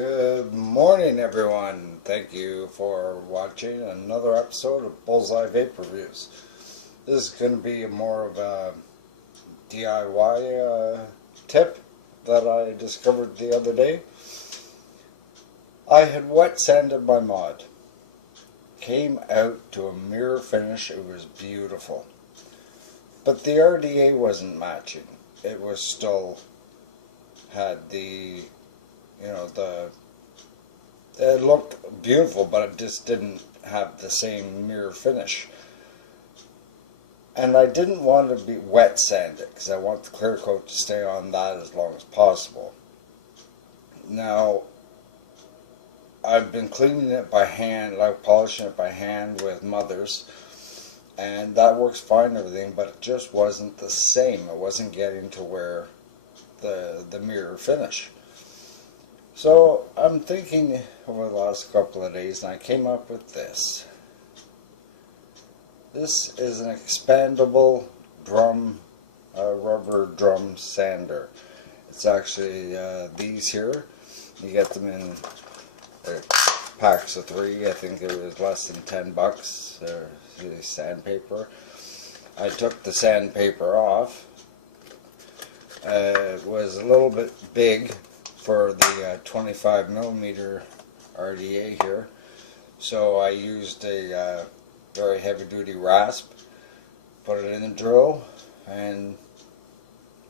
Good morning, everyone. Thank you for watching another episode of Bullseye Vape Reviews. This is going to be more of a DIY tip that I discovered the other day. I had wet sanded my mod. Came out to a mirror finish. It was beautiful. But the RDA wasn't matching. It was still had the it looked beautiful, but it just didn't have the same mirror finish. And I didn't want to be wet sand it because I want the clear coat to stay on that as long as possible. Now, I've been cleaning it by hand, like polishing it by hand with mothers, and that works fine and everything, but it just wasn't the same. It wasn't getting to where the mirror finish. So I'm thinking over the last couple of days, and I came up with this. This is an expandable rubber drum sander. It's actually these here. You get them in packs of 3. I think it was less than $10. They're sandpaper. I took the sandpaper off. It was a little bit big for the 25mm RDA here, so I used a very heavy duty rasp, put it in the drill and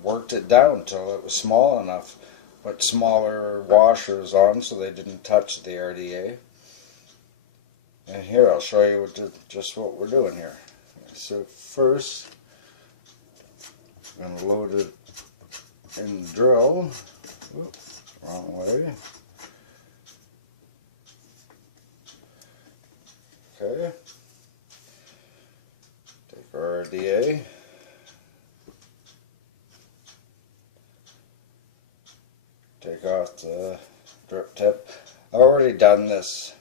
worked it down till it was small enough. Put smaller washers on so they didn't touch the RDA. And here I'll show you just what we're doing here. So first I'm going to load it in the drill. Oops. Wrong way. Okay. Take our RDA. Take off the drip tip. I've already done this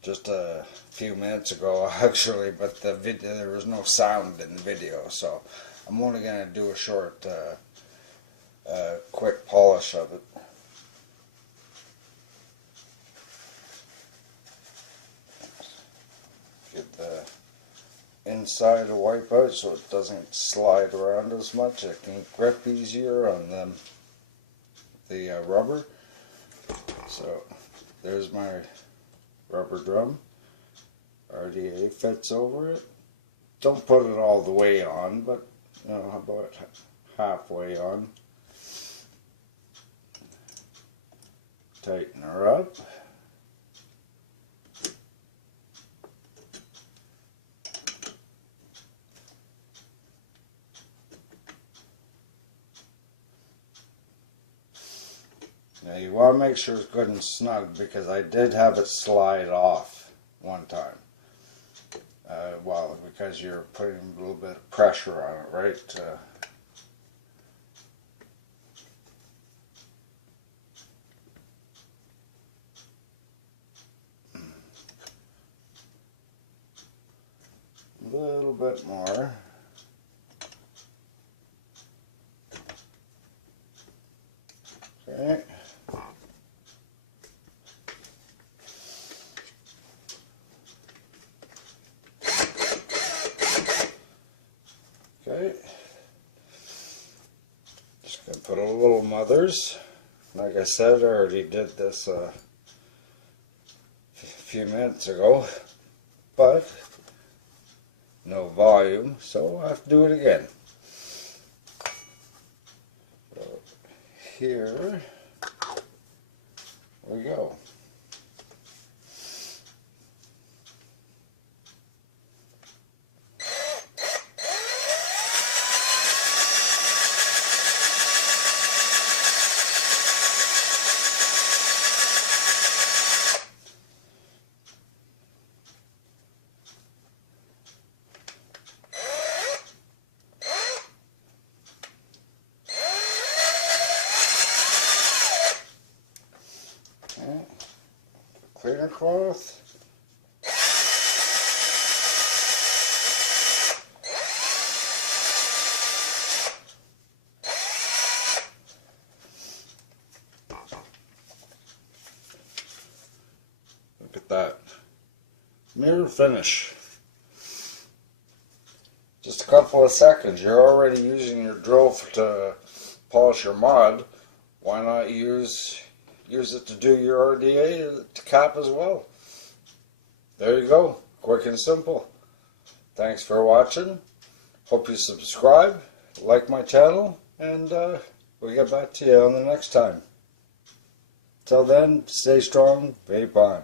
just a few minutes ago actually, but there was no sound in the video, so I'm only going to do a short quick polish of it. Get the inside to wipe out so it doesn't slide around as much. It can grip easier on the rubber. So there's my rubber drum. RDA fits over it. Don't put it all the way on, but about halfway on. Tighten her up. Now you want to make sure it's good and snug, because I did have it slide off one time. Well, because you're putting a little bit of pressure on it, right? A little bit more. Okay. Okay. Just gonna put a little mothers. Like I said, I already did this a few minutes ago, but no volume, so I have to do it again. So here we go. Cleaner cloth. at that. Mirror finish. Just a couple of seconds. You're already using your drill to polish your mod. Why not use it to do your RDA to cap as well? There you go. Quick and simple. Thanks for watching. Hope you subscribe, like my channel, and we'll get back to you on the next time. Till then, stay strong, vape on.